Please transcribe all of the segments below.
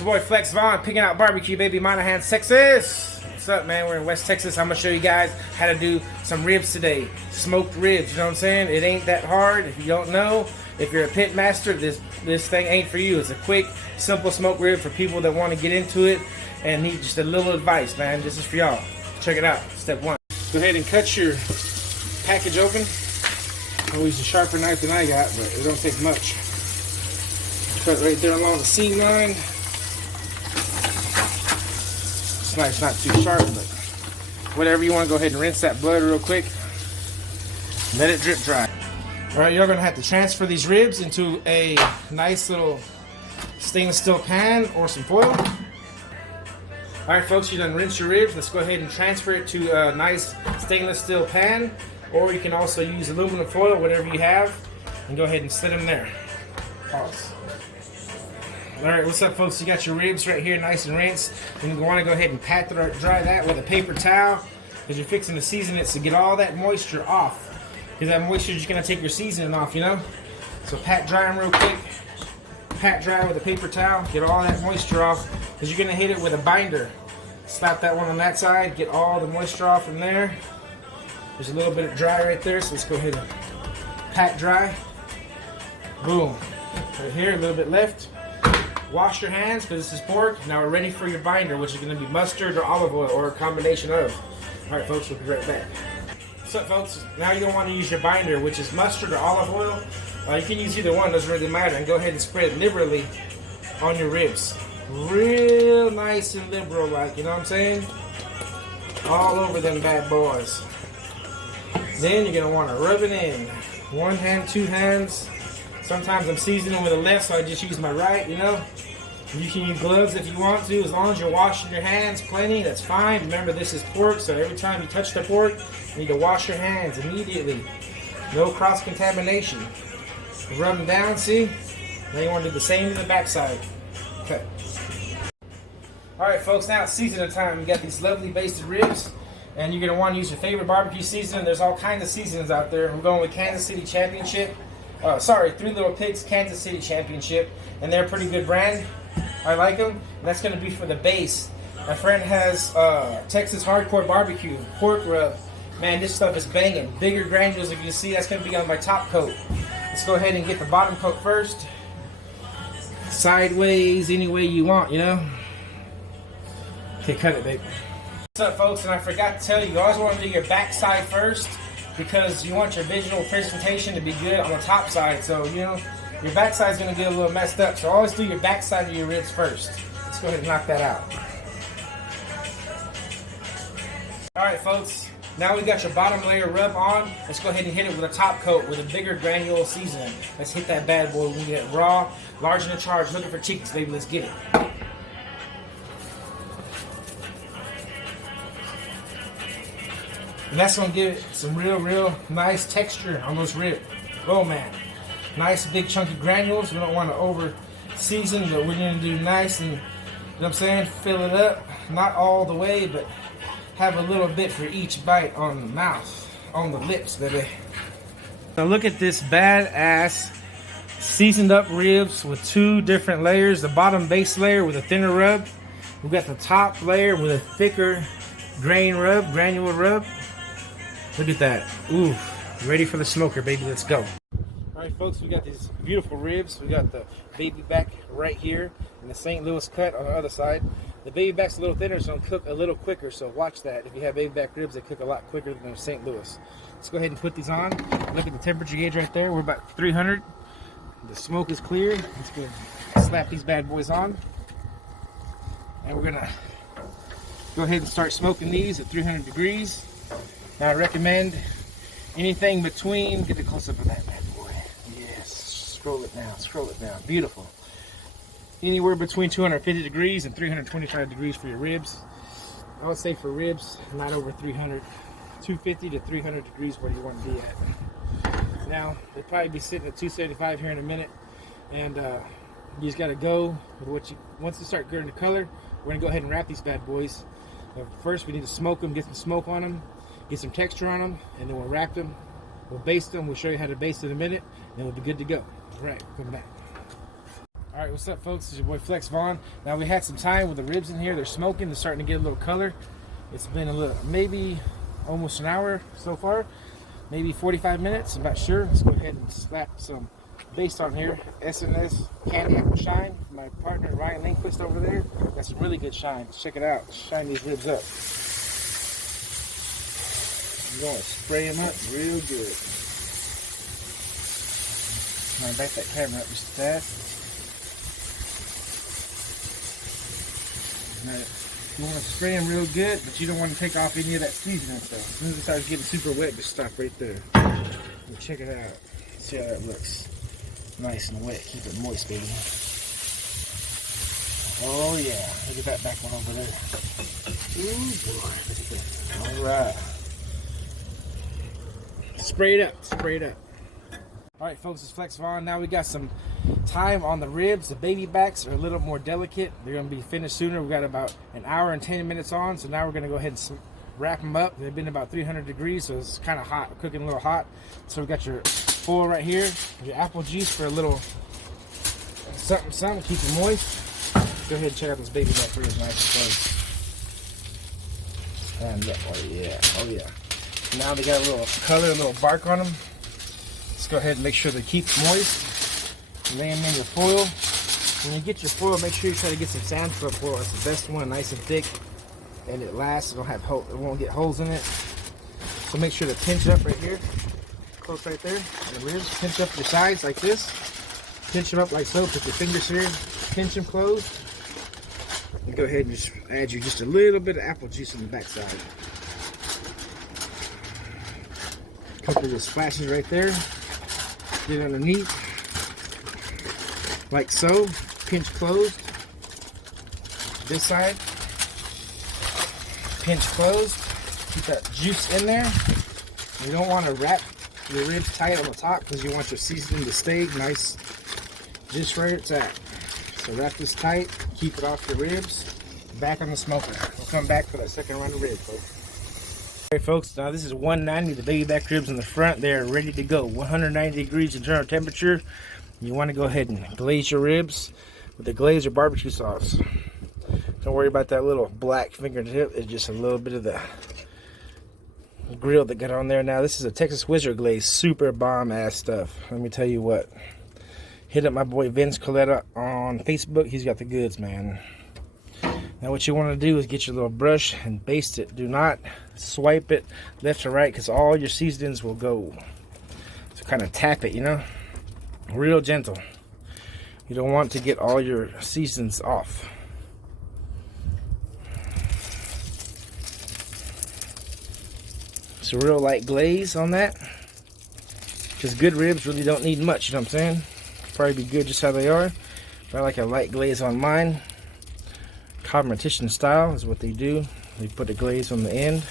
it's your boy Flex Vaughn, picking out barbecue, baby, Monahan, Texas. What's up, man? We're in West Texas. I'm gonna show you guys how to do some ribs today. Smoked ribs, you know what I'm saying? It ain't that hard. If you don't know, if you're a pit master, this thing ain't for you. It's a quick, simple smoked rib for people that want to get into it and need just a little advice, man. This is for y'all. Check it out. Step one. Go ahead and cut your package open. I'll use a sharper knife than I got, but it don't take much. Cut right there along the seam line. This knife's not too sharp, but whatever you want, go ahead and rinse that blood real quick. Let it drip dry. Alright, you're going to have to transfer these ribs into a nice little stainless steel pan or some foil. Alright folks, you done rinse your ribs. Let's go ahead and transfer it to a nice stainless steel pan, or you can also use aluminum foil, whatever you have, and go ahead and set them there. Pause. Alright, what's up folks? You got your ribs right here nice and rinsed. You're going to want to go ahead and pat dry that with a paper towel, because you're fixing to season it to get all that moisture off. Because that moisture is just going to take your seasoning off, you know? So pat dry them real quick. Pat dry with a paper towel. Get all that moisture off, because you're going to hit it with a binder. Slap that one on that side. Get all the moisture off from there. There's a little bit of dry right there, so let's go ahead and pat dry. Boom. Right here, a little bit left. Wash your hands, because this is pork. Now we're ready for your binder, which is going to be mustard or olive oil, or a combination of. Alright folks, we'll be right back. What's up folks? Now you're going to want to use your binder, which is mustard or olive oil. You can use either one, doesn't really matter. And go ahead and spread it liberally on your ribs. Real nice and liberal like, you know what I'm saying? All over them bad boys. Then you're going to want to rub it in. One hand, two hands. Sometimes I'm seasoning with the left, so I just use my right, you know. You can use gloves if you want to, as long as you're washing your hands plenty, that's fine. Remember, this is pork, so every time you touch the pork, you need to wash your hands immediately. No cross-contamination. Rub them down, see? Now you want to do the same to the backside. Okay. Alright folks, now it's seasoning time. You got these lovely basted ribs, and you're going to want to use your favorite barbecue seasoning. There's all kinds of seasonings out there. We're going with Kansas City Championship. Three Little Pigs Kansas City Championship, and they're a pretty good brand. I like them. And that's going to be for the base. My friend has Texas Hardcore Barbecue pork rub. Man, this stuff is banging. Bigger granules, if you can see, that's going to be on my top coat. Let's go ahead and get the bottom coat first. Sideways, any way you want, you know. Okay, cut it, baby. What's up, folks? And I forgot to tell you, you always want to do your back side first, because you want your visual presentation to be good on the top side. So, you know, your back side is going to get a little messed up. So always do your back side of your ribs first. Let's go ahead and knock that out. Alright folks, now we got your bottom layer rub on. Let's go ahead and hit it with a top coat with a bigger granule seasoning. Let's hit that bad boy. We can get it raw, large in the charge, looking for chickens, baby. Let's get it. And that's going to give it some real nice texture on those ribs. Oh man. Nice big chunky granules. We don't want to over season, but we're going to do nice and, you know what I'm saying, fill it up. Not all the way, but have a little bit for each bite on the mouth, on the lips, baby. Now look at this badass seasoned up ribs with two different layers. The bottom base layer with a thinner rub. We got the top layer with a thicker granule rub. Look at that. Ooh, ready for the smoker, baby. Let's go. Alright folks, we got these beautiful ribs. We got the baby back right here and the St. Louis cut on the other side. The baby back's a little thinner, so it'll cook a little quicker, so watch that. If you have baby back ribs, they cook a lot quicker than the St. Louis. Let's go ahead and put these on. Look at the temperature gauge right there. We're about 300. The smoke is clear. Let's go slap these bad boys on. And we're gonna go ahead and start smoking these at 300 degrees. Now I recommend anything between, get the close up of that bad boy. Yes, scroll it down, beautiful. Anywhere between 250 degrees and 325 degrees for your ribs. I would say for ribs, not over 300, 250 to 300 degrees where you want to be at. Now, they'll probably be sitting at 275 here in a minute, and you just got to go with what you, once they start getting the color, we're going to go ahead and wrap these bad boys. First, we need to smoke them, get some smoke on them, get some texture on them, and then we'll wrap them. We'll baste them. We'll show you how to baste in a minute, and we'll be good to go. All right, come back. All right, Alright, what's up folks? It's your boy Flex Vaughn. Now we had some time with the ribs in here. They're smoking. They're starting to get a little color. It's been a little, maybe almost an hour so far. Maybe 45 minutes. I'm not sure. Let's go ahead and slap some base on here. S&S Candy Apple Shine. My partner Ryan Lindquist over there. Got some really good shine. Check it out. Shine these ribs up. You're going to spray them up real good. I'm going to back that camera up just a tad. Now, you want to spray them real good, but you don't want to take off any of that seasoning stuff. As soon as it starts getting super wet, just stop right there. And check it out. See how that looks. Nice and wet. Keep it moist, baby. Oh yeah. Look at that back one over there. Ooh boy. Look at that. Alright. Spray it up. Spray it up. Alright folks, it's Flex Vaughn. Now we got some time on the ribs. The baby backs are a little more delicate. They're going to be finished sooner. We've got about an hour and 10 minutes on. So now we're going to go ahead and wrap them up. They've been about 300 degrees, so it's kind of hot, cooking a little hot. So we've got your foil right here. Your apple juice for a little something, keep it moist. Go ahead and check out this baby back ribs, nice and close. And oh yeah. Now they got a little color, a little bark on them. Let's go ahead and make sure they keep moist. Lay them in your foil. When you get your foil, make sure you try to get some sandflower foil. It's the best one, nice and thick, and it lasts. It won't get holes in it. So make sure to pinch up right here, close right there, and the ribs. Pinch up your sides like this. Pinch them up like so. Put your fingers here. Pinch them closed. And go ahead and just add just a little bit of apple juice on the backside. A couple of splashes right there. Get underneath, like so. Pinch closed. This side, pinch closed. Keep that juice in there. You don't want to wrap your ribs tight on the top because you want your seasoning to stay nice, just where it's at. So wrap this tight. Keep it off your ribs. Back on the smoker. We'll come back for that second round of ribs, folks. Alright folks, now this is 190, the baby back ribs in the front. They're ready to go. 190 degrees internal temperature. You want to go ahead and glaze your ribs with the glaze or barbecue sauce. Don't worry about that little black fingertip. It's just a little bit of the grill that got on there. Now this is a Texas Wizard glaze. Super bomb ass stuff. Let me tell you what. Hit up my boy Vince Coletta on Facebook. He's got the goods, man. Now what you want to do is get your little brush and baste it. Do not swipe it left to right because all your seasonings will go. So kind of tap it, you know, real gentle. You don't want to get all your seasonings off. It's a real light glaze on that because good ribs really don't need much, you know what I'm saying? Probably be good just how they are. But I like a light glaze on mine. Competition style is what they do. They put a glaze on the end.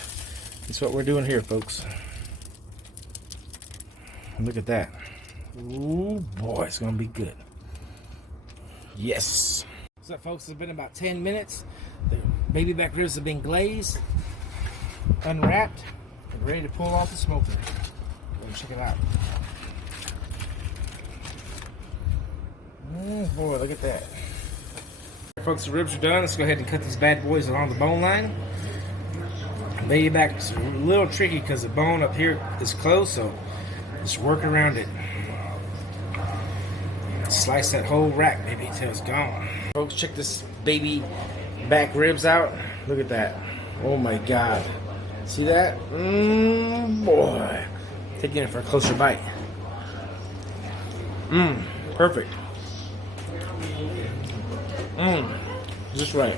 That's what we're doing here, folks. Look at that. Ooh boy, it's gonna be good. Yes. What's up, folks? It's been about 10 minutes. The baby back ribs have been glazed, unwrapped, and ready to pull off the smoker. Go check it out. Boy, look at that. Folks, the ribs are done. Let's go ahead and cut these bad boys along the bone line. Baby back is a little tricky because the bone up here is close, so just work around it. Slice that whole rack maybe until it's gone. Folks, check this baby back ribs out. Look at that. Oh my God. See that? Boy. Take it in for a closer bite. Perfect. Just right.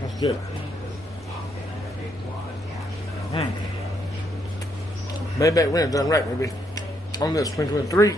That's good. Baby back ribs done right, baby. On this, sprinkling 3.